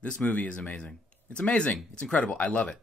This movie is amazing. It's amazing. It's incredible. I love it.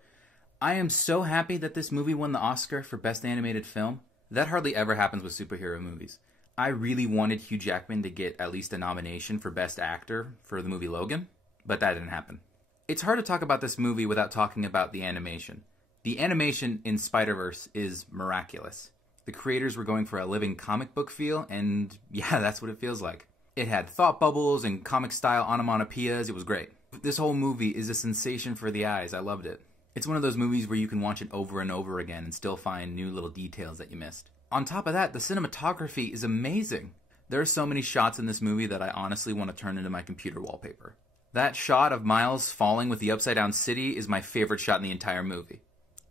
I am so happy that this movie won the Oscar for Best Animated Film. That hardly ever happens with superhero movies. I really wanted Hugh Jackman to get at least a nomination for Best Actor for the movie Logan, but that didn't happen. It's hard to talk about this movie without talking about the animation. The animation in Spider-Verse is miraculous. The creators were going for a living comic book feel, and yeah, that's what it feels like. It had thought bubbles and comic-style onomatopoeias. It was great. This whole movie is a sensation for the eyes. I loved it. It's one of those movies where you can watch it over and over again and still find new little details that you missed. On top of that, the cinematography is amazing. There are so many shots in this movie that I honestly want to turn into my computer wallpaper. That shot of Miles falling with the upside-down city is my favorite shot in the entire movie.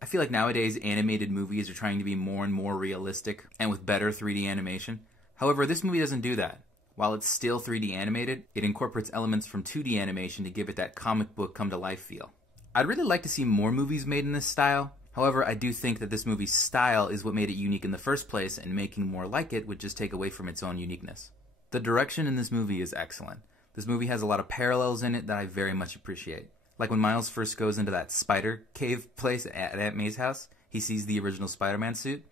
I feel like nowadays animated movies are trying to be more and more realistic and with better 3D animation. However, this movie doesn't do that. While it's still 3D animated, it incorporates elements from 2D animation to give it that comic book come-to-life feel. I'd really like to see more movies made in this style. However, I do think that this movie's style is what made it unique in the first place, and making more like it would just take away from its own uniqueness. The direction in this movie is excellent. This movie has a lot of parallels in it that I very much appreciate. Like when Miles first goes into that spider cave place at Aunt May's house, he sees the original Spider-Man suit,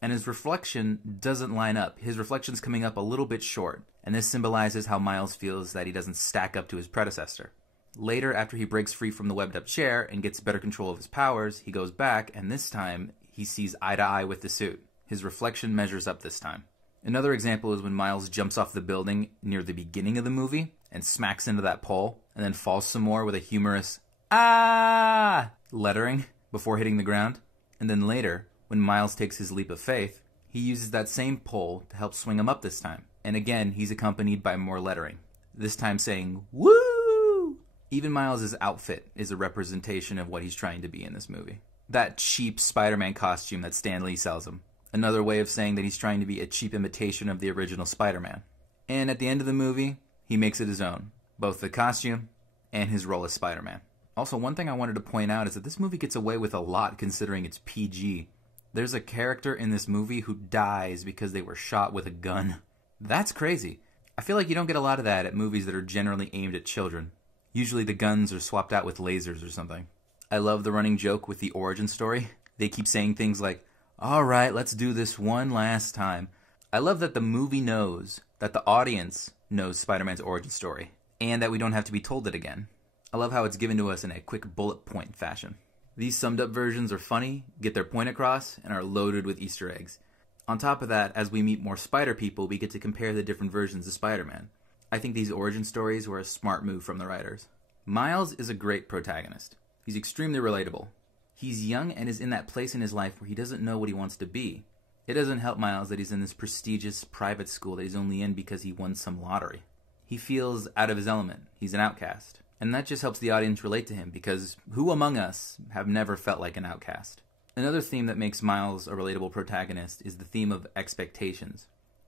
and his reflection doesn't line up. His reflection's coming up a little bit short, and this symbolizes how Miles feels that he doesn't stack up to his predecessor. Later, after he breaks free from the webbed-up chair and gets better control of his powers, he goes back, and this time, he sees eye to eye with the suit. His reflection measures up this time. Another example is when Miles jumps off the building near the beginning of the movie and smacks into that pole, and then falls some more with a humorous "ah" lettering before hitting the ground. And then later, when Miles takes his leap of faith, he uses that same pole to help swing him up this time. And again, he's accompanied by more lettering, this time saying, "Woo!" Even Miles' outfit is a representation of what he's trying to be in this movie. That cheap Spider-Man costume that Stan Lee sells him. Another way of saying that he's trying to be a cheap imitation of the original Spider-Man. And at the end of the movie, he makes it his own. Both the costume and his role as Spider-Man. Also, one thing I wanted to point out is that this movie gets away with a lot considering it's PG. There's a character in this movie who dies because they were shot with a gun. That's crazy. I feel like you don't get a lot of that at movies that are generally aimed at children. Usually the guns are swapped out with lasers or something. I love the running joke with the origin story. They keep saying things like, "Alright, let's do this one last time." I love that the movie knows that the audience knows Spider-Man's origin story, and that we don't have to be told it again. I love how it's given to us in a quick bullet point fashion. These summed up versions are funny, get their point across, and are loaded with Easter eggs. On top of that, as we meet more Spider people, we get to compare the different versions of Spider-Man. I think these origin stories were a smart move from the writers. Miles is a great protagonist. He's extremely relatable. He's young and is in that place in his life where he doesn't know what he wants to be. It doesn't help Miles that he's in this prestigious private school that he's only in because he won some lottery. He feels out of his element. He's an outcast. And that just helps the audience relate to him because who among us have never felt like an outcast? Another theme that makes Miles a relatable protagonist is the theme of expectations.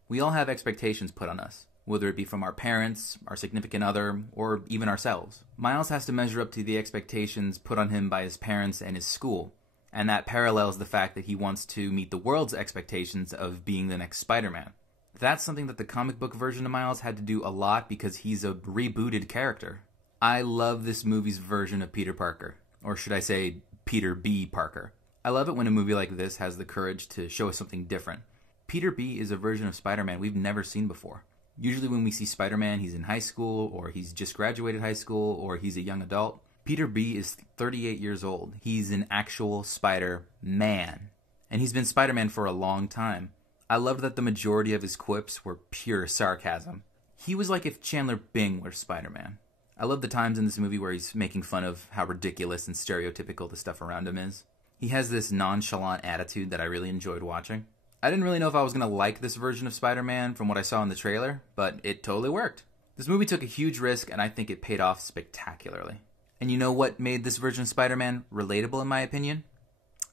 We all have expectations put on us, whether it be from our parents, our significant other, or even ourselves. Miles has to measure up to the expectations put on him by his parents and his school, and that parallels the fact that he wants to meet the world's expectations of being the next Spider-Man. That's something that the comic book version of Miles had to do a lot because he's a rebooted character. I love this movie's version of Peter Parker, or should I say Peter B. Parker. I love it when a movie like this has the courage to show us something different. Peter B. is a version of Spider-Man we've never seen before. Usually when we see Spider-Man, he's in high school, or he's just graduated high school, or he's a young adult. Peter B. is 38 years old. He's an actual Spider-Man. And he's been Spider-Man for a long time. I loved that the majority of his quips were pure sarcasm. He was like if Chandler Bing were Spider-Man. I love the times in this movie where he's making fun of how ridiculous and stereotypical the stuff around him is. He has this nonchalant attitude that I really enjoyed watching. I didn't really know if I was going to like this version of Spider-Man from what I saw in the trailer, but it totally worked. This movie took a huge risk, and I think it paid off spectacularly. And you know what made this version of Spider-Man relatable in my opinion?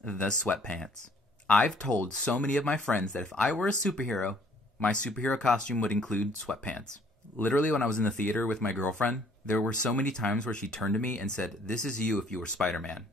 The sweatpants. I've told so many of my friends that if I were a superhero, my superhero costume would include sweatpants. Literally, when I was in the theater with my girlfriend, there were so many times where she turned to me and said, "This is you if you were Spider-Man."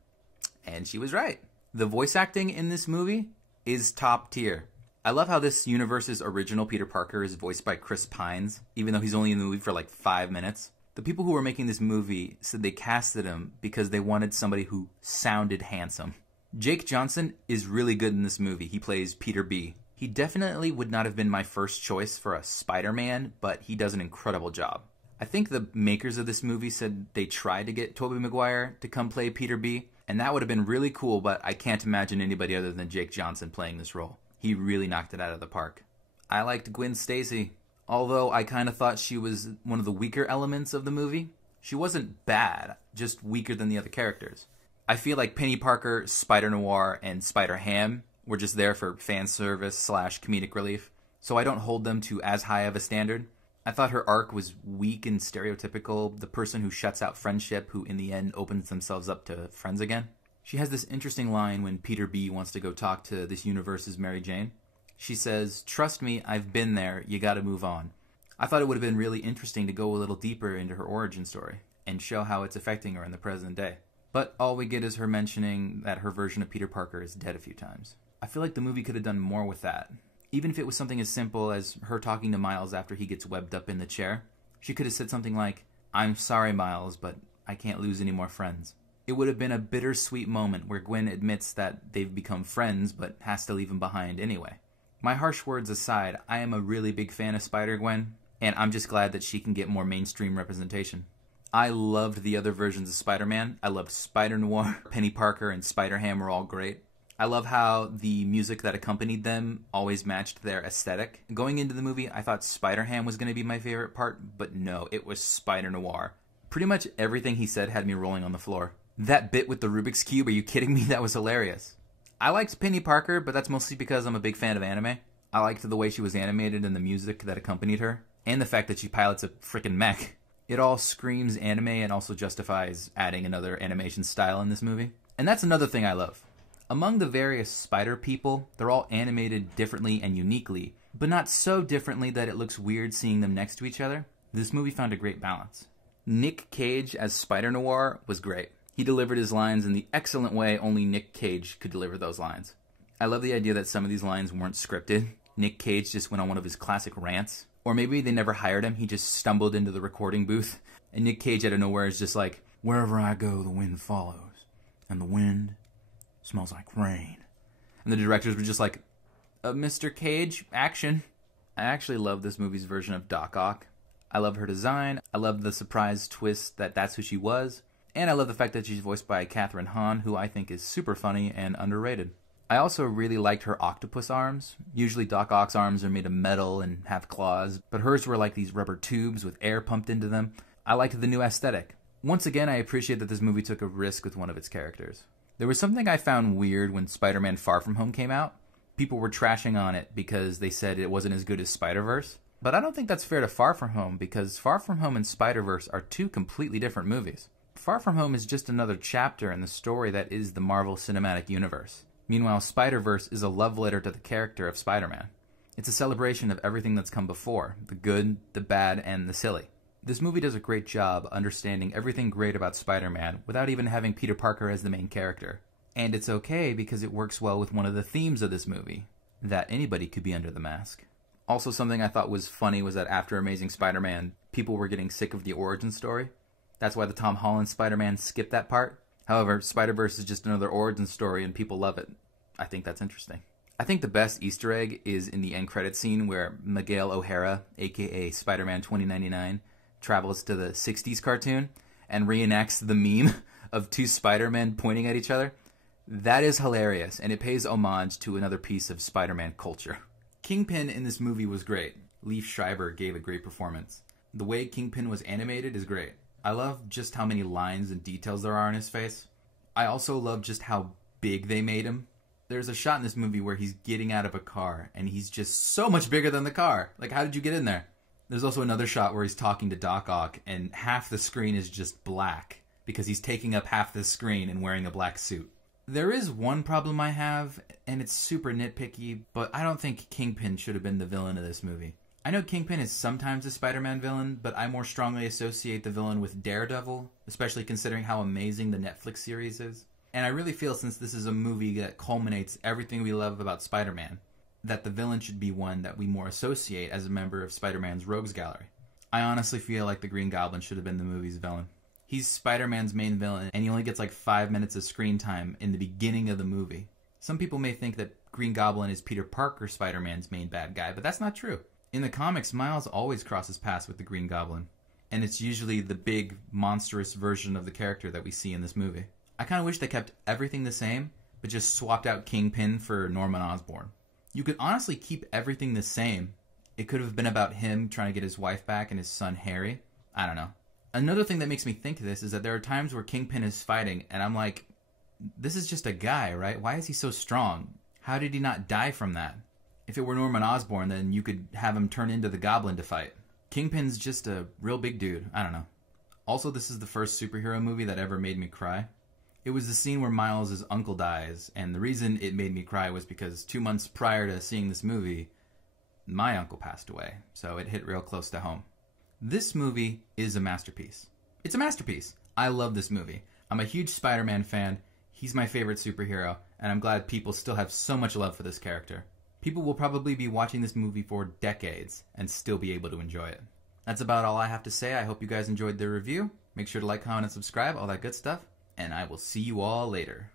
And she was right. The voice acting in this movie is top tier. I love how this universe's original Peter Parker is voiced by Chris Pines, even though he's only in the movie for like 5 minutes. The people who were making this movie said they casted him because they wanted somebody who sounded handsome. Jake Johnson is really good in this movie. He plays Peter B. He definitely would not have been my first choice for a Spider-Man, but he does an incredible job. I think the makers of this movie said they tried to get Tobey Maguire to come play Peter B, and that would have been really cool, but I can't imagine anybody other than Jake Johnson playing this role. He really knocked it out of the park. I liked Gwen Stacy. Although I kind of thought she was one of the weaker elements of the movie. She wasn't bad, just weaker than the other characters. I feel like Penny Parker, Spider-Noir, and Spider-Ham were just there for fan service / comedic relief, so I don't hold them to as high of a standard. I thought her arc was weak and stereotypical, the person who shuts out friendship who in the end opens themselves up to friends again. She has this interesting line when Peter B wants to go talk to this universe's Mary Jane. She says, "Trust me, I've been there, you gotta move on." I thought it would have been really interesting to go a little deeper into her origin story and show how it's affecting her in the present day. But all we get is her mentioning that her version of Peter Parker is dead a few times. I feel like the movie could have done more with that. Even if it was something as simple as her talking to Miles after he gets webbed up in the chair, she could have said something like, "I'm sorry, Miles, but I can't lose any more friends." It would have been a bittersweet moment where Gwen admits that they've become friends but has to leave him behind anyway. My harsh words aside, I am a really big fan of Spider-Gwen, and I'm just glad that she can get more mainstream representation. I loved the other versions of Spider-Man. I loved Spider-Noir, Penny Parker, and Spider-Ham were all great. I love how the music that accompanied them always matched their aesthetic. Going into the movie, I thought Spider-Ham was going to be my favorite part, but no, it was Spider-Noir. Pretty much everything he said had me rolling on the floor. That bit with the Rubik's Cube, are you kidding me? That was hilarious. I liked Penny Parker, but that's mostly because I'm a big fan of anime. I liked the way she was animated and the music that accompanied her, and the fact that she pilots a frickin' mech. It all screams anime and also justifies adding another animation style in this movie. And that's another thing I love. Among the various spider people, they're all animated differently and uniquely, but not so differently that it looks weird seeing them next to each other. This movie found a great balance. Nick Cage as Spider-Noir was great. He delivered his lines in the excellent way only Nick Cage could deliver those lines. I love the idea that some of these lines weren't scripted. Nick Cage just went on one of his classic rants. Or maybe they never hired him, he just stumbled into the recording booth. And Nick Cage out of nowhere is just like, "Wherever I go, the wind follows. And the wind smells like rain." And the directors were just like, "Mr. Cage, action." I actually love this movie's version of Doc Ock. I love her design. I love the surprise twist that that's who she was. And I love the fact that she's voiced by Kathryn Hahn, who I think is super funny and underrated. I also really liked her octopus arms. Usually Doc Ock's arms are made of metal and have claws, but hers were like these rubber tubes with air pumped into them. I liked the new aesthetic. Once again, I appreciate that this movie took a risk with one of its characters. There was something I found weird when Spider-Man Far From Home came out. People were trashing on it because they said it wasn't as good as Spider-Verse. But I don't think that's fair to Far From Home because Far From Home and Spider-Verse are two completely different movies. Far From Home is just another chapter in the story that is the Marvel Cinematic Universe. Meanwhile, Spider-Verse is a love letter to the character of Spider-Man. It's a celebration of everything that's come before, the good, the bad, and the silly. This movie does a great job understanding everything great about Spider-Man without even having Peter Parker as the main character. And it's okay because it works well with one of the themes of this movie, that anybody could be under the mask. Also, something I thought was funny was that after Amazing Spider-Man, people were getting sick of the origin story. That's why the Tom Holland Spider-Man skipped that part. However, Spider-Verse is just another origin story and people love it. I think that's interesting. I think the best Easter egg is in the end credit scene where Miguel O'Hara, aka Spider-Man 2099, travels to the 60s cartoon and reenacts the meme of two Spider-Men pointing at each other. That is hilarious, and it pays homage to another piece of Spider-Man culture. Kingpin in this movie was great. Leif Schreiber gave a great performance. The way Kingpin was animated is great. I love just how many lines and details there are in his face. I also love just how big they made him. There's a shot in this movie where he's getting out of a car, and he's just so much bigger than the car. Like, how did you get in there? There's also another shot where he's talking to Doc Ock, and half the screen is just black, because he's taking up half the screen and wearing a black suit. There is one problem I have, and it's super nitpicky, but I don't think Kingpin should have been the villain of this movie. I know Kingpin is sometimes a Spider-Man villain, but I more strongly associate the villain with Daredevil, especially considering how amazing the Netflix series is. And I really feel since this is a movie that culminates everything we love about Spider-Man, that the villain should be one that we more associate as a member of Spider-Man's Rogues Gallery. I honestly feel like the Green Goblin should have been the movie's villain. He's Spider-Man's main villain, and he only gets like 5 minutes of screen time in the beginning of the movie. Some people may think that Green Goblin is Peter Parker, Spider-Man's main bad guy, but that's not true. In the comics, Miles always crosses paths with the Green Goblin, and it's usually the big, monstrous version of the character that we see in this movie. I kind of wish they kept everything the same, but just swapped out Kingpin for Norman Osborn. You could honestly keep everything the same. It could have been about him trying to get his wife back and his son Harry. I don't know. Another thing that makes me think of this is that there are times where Kingpin is fighting, and I'm like, this is just a guy, right? Why is he so strong? How did he not die from that? If it were Norman Osborn, then you could have him turn into the Goblin to fight. Kingpin's just a real big dude. I don't know. Also, this is the first superhero movie that ever made me cry. It was the scene where Miles' uncle dies, and the reason it made me cry was because 2 months prior to seeing this movie, my uncle passed away, so it hit real close to home. This movie is a masterpiece. It's a masterpiece. I love this movie. I'm a huge Spider-Man fan. He's my favorite superhero, and I'm glad people still have so much love for this character. People will probably be watching this movie for decades and still be able to enjoy it. That's about all I have to say. I hope you guys enjoyed the review. Make sure to like, comment, and subscribe, all that good stuff. And I will see you all later.